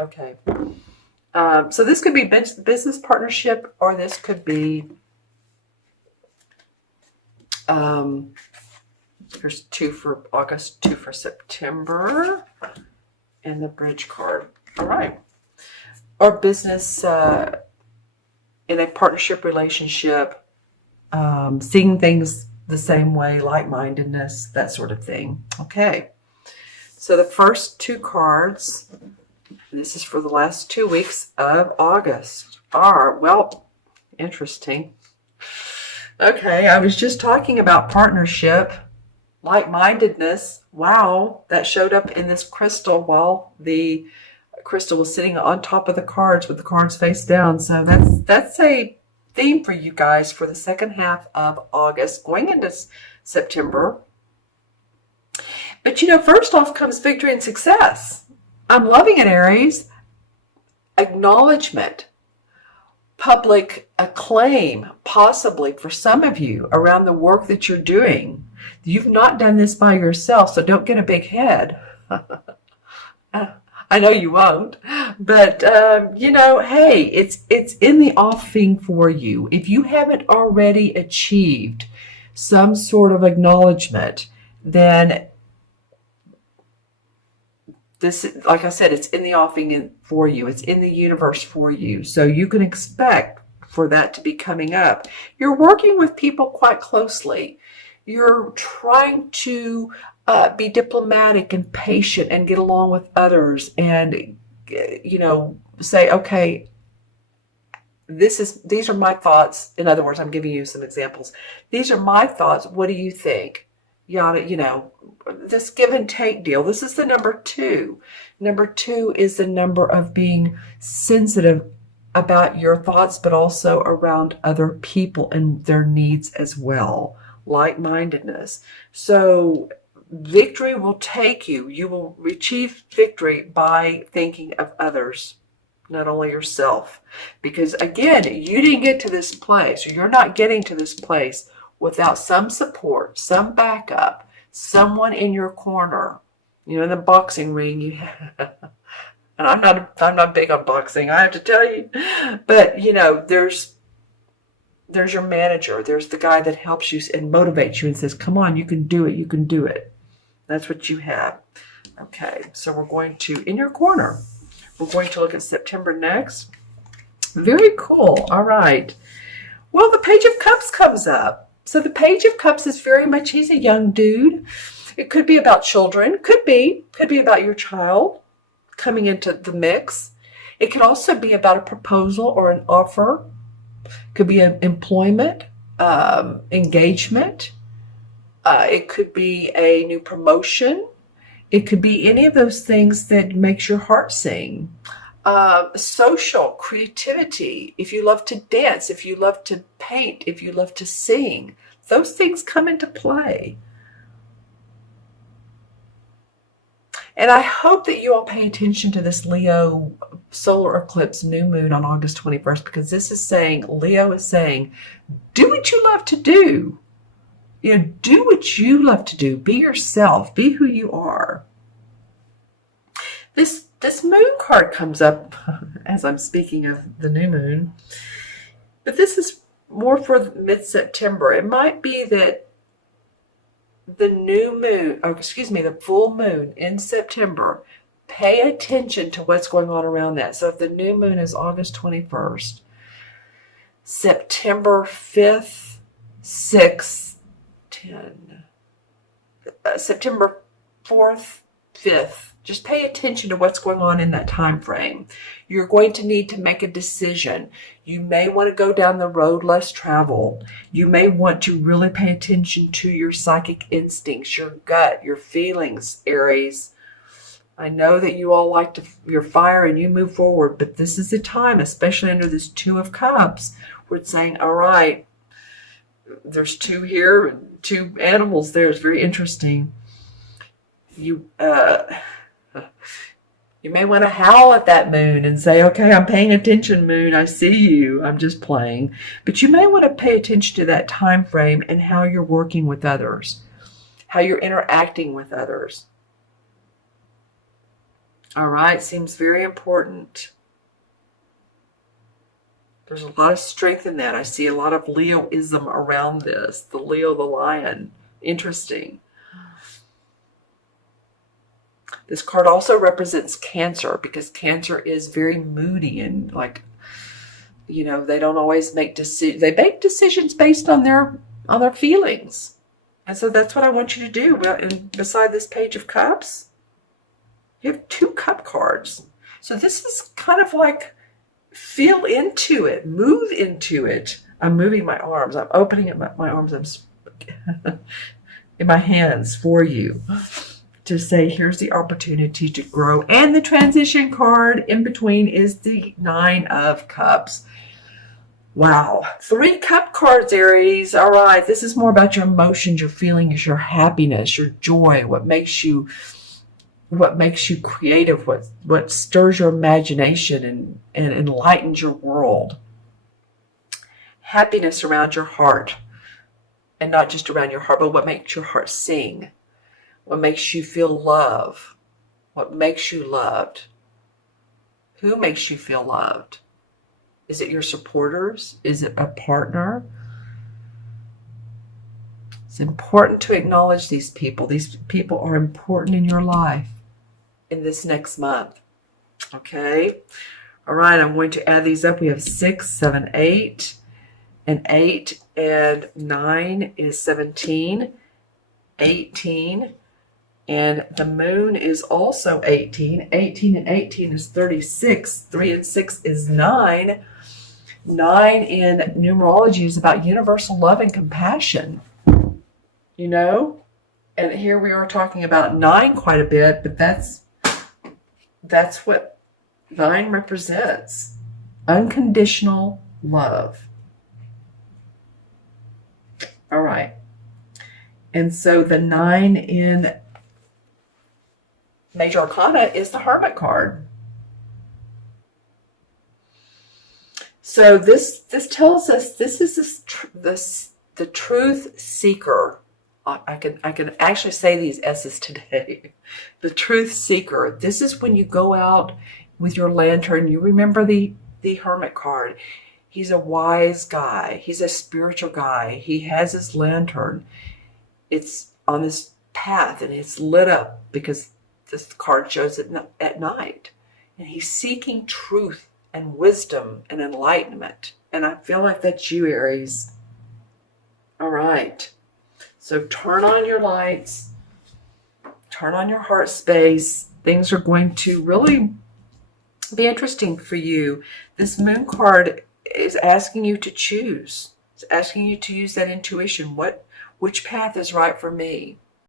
Okay. So this could be business partnership, or this could be, there's 2 for August, 2 for September, and the bridge card. All right. Or business in a partnership relationship, seeing things the same way, like-mindedness, that sort of thing. Okay. So the first 2 cards, this is for the last 2 weeks of August, are, well, interesting. Okay, I was just talking about partnership, like-mindedness. Wow, that showed up in this crystal while the crystal was sitting on top of the cards with the cards face down. So that's a theme for you guys for the second half of August, going into September. But first off comes victory and success. I'm loving it, Aries. Acknowledgement, public acclaim, possibly for some of you, around the work that you're doing. You've not done this by yourself, so don't get a big head. I know you won't, but hey, it's in the offing for you. If you haven't already achieved some sort of acknowledgement, then this, like I said, it's in the offing for you. It's in the universe for you. So you can expect for that to be coming up. You're working with people quite closely. You're trying to be diplomatic and patient and get along with others and, say, okay, these are my thoughts. In other words, I'm giving you some examples. These are my thoughts. What do you think? Yada, this give and take deal. This is the number 2. Number 2 is the number of being sensitive about your thoughts, but also around other people and their needs as well. Like-mindedness. So victory will take you. You will achieve victory by thinking of others, not only yourself. Because again, you didn't get to this place, or you're not getting to this place without some support, some backup, someone in your corner. In the boxing ring, you have, and I'm not big on boxing, I have to tell you, but there's your manager, there's the guy that helps you and motivates you and says, "Come on, you can do it, you can do it." That's what you have. Okay, so we're going to, in your corner, we're going to look at September next. Very cool. All right. Well, the Page of Cups comes up. So the Page of Cups is very much, he's a young dude. It could be about children. Could be about your child coming into the mix. It could also be about a proposal or an offer. Could be an employment, engagement. It could be a new promotion. It could be any of those things that makes your heart sing. Social, creativity, if you love to dance, if you love to paint, if you love to sing, those things come into play. And I hope that you all pay attention to this Leo solar eclipse new moon on August 21st, because this is saying, Leo is saying, do what you love to do. Do what you love to do. Be yourself. Be who you are. This moon card comes up as I'm speaking of the new moon, but this is more for mid-September. It might be that the new moon, the full moon in September, pay attention to what's going on around that. So if the new moon is August 21st, September 5th, 6th, 10, September 4th, 5th, just pay attention to what's going on in that time frame. You're going to need to make a decision. You may want to go down the road less traveled. You may want to really pay attention to your psychic instincts, your gut, your feelings, Aries. I know that you all like your fire and you move forward, but this is the time, especially under this 2 of Cups, where it's saying, all right, there's 2 here and 2 animals there. It's very interesting. You may want to howl at that moon and say, okay, I'm paying attention, moon. I see you. I'm just playing. But you may want to pay attention to that time frame and how you're working with others, how you're interacting with others. All right, seems very important. There's a lot of strength in that. I see a lot of Leoism around this. The Leo, the lion. Interesting. This card also represents Cancer, because Cancer is very moody and like, you know, they don't always make decisions. They make decisions based on their feelings. And so that's what I want you to do. Well, and beside this Page of Cups, you have 2 cup cards. So this is kind of like, feel into it, move into it. I'm moving my arms. I'm opening up my arms. I'm in my hands for you to say, here's the opportunity to grow. And the transition card in between is the 9 of Cups. Wow. 3 cup cards, Aries. All right. This is more about your emotions, your feelings, your happiness, your joy, what makes you creative, what stirs your imagination and enlightens your world. Happiness around your heart. And not just around your heart, but what makes your heart sing. What makes you feel love. What makes you loved. Who makes you feel loved? Is it your supporters? Is it a partner? It's important to acknowledge these people. These people are important in your life in this next month. Okay? All right, I'm going to add these up. We have 6, 7, 8, and 8 and 9 is 17, 18, and the moon is also 18. 18 and 18 is 36. 3 and 6 is 9. 9 in numerology is about universal love and compassion. You know? And here we are talking about 9 quite a bit, but that's what 9 represents. Unconditional love. All right. And so the 9 in Major Arcana is the Hermit card. So this tells us this is the truth seeker. I can actually say these S's today. The truth seeker. This is when you go out with your lantern. You remember the Hermit card. He's a wise guy. He's a spiritual guy. He has his lantern. It's on this path and it's lit up because this card shows it at night. And he's seeking truth and wisdom and enlightenment. And I feel like that's you, Aries. All right. So turn on your lights. Turn on your heart space. Things are going to really be interesting for you. This moon card is asking you to choose. It's asking you to use that intuition. Which path is right for me?